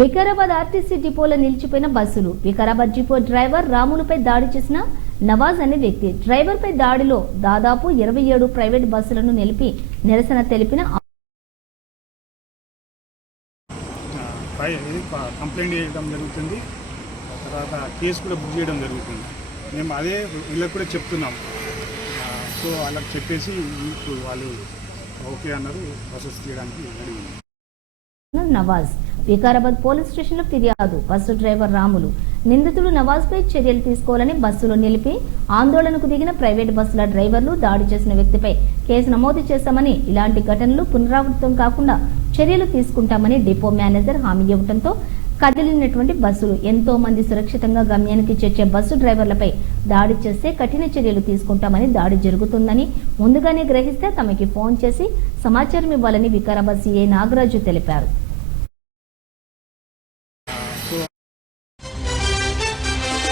Vikarabad RTC డిపోలో నిలిచిపోయిన బస్సులు. వికారాబాద్ డిపో డ్రైవర్ రాములపై దాడి చేసిన నవాజ్ అనే వ్యక్తి. డ్రైవర్ పై దాడిలో దాదాపు ఇరవై ఏడు ప్రైవేట్ బస్సులను నిలిపి నిరసన తెలిపిన కంప్లైంట్ చేయడం జరుగుతుంది. తర్వాత కేసు కూడా బుక్ చేయడం జరుగుతుంది. మేము అదే వీళ్ళకి కూడా చెప్తున్నాం. సో వాళ్ళకి చెప్పేసి వాళ్ళు ఓకే అన్నారు ప్రాసెస్ చేయడానికి నవాజ్. వికారాబాద్ పోలీస్ స్టేషన్లో ఫిర్యాదు. Bus driver Ramulu. నిందితుడు నవాజ్పై చర్యలు తీసుకోవాలని బస్సులో నిలిపి ఆందోళనకు దిగిన ప్రైవేట్ బస్సుల డ్రైవర్లు దాడి చేసిన వ్యక్తిపై కేసు నమోదు చేశామని ఇలాంటి ఘటనలు పునరావృతం కాకుండా చర్యలు తీసుకుంటామని డిపో మేనేజర్ హామీ ఇవ్వడంతో కదిలినటువంటి బస్సులు ఎంతో మంది సురక్షితంగా గమ్యానికి చేర్చే బస్సు డ్రైవర్లపై దాడి చేస్తే కఠిన చర్యలు తీసుకుంటామని దాడి జరుగుతుందని ముందుగానే గ్రహిస్తే తమకి ఫోన్ చేసి సమాచారం ఇవ్వాలని వికారాబాద్ సీఐ నాగరాజు తెలిపారు.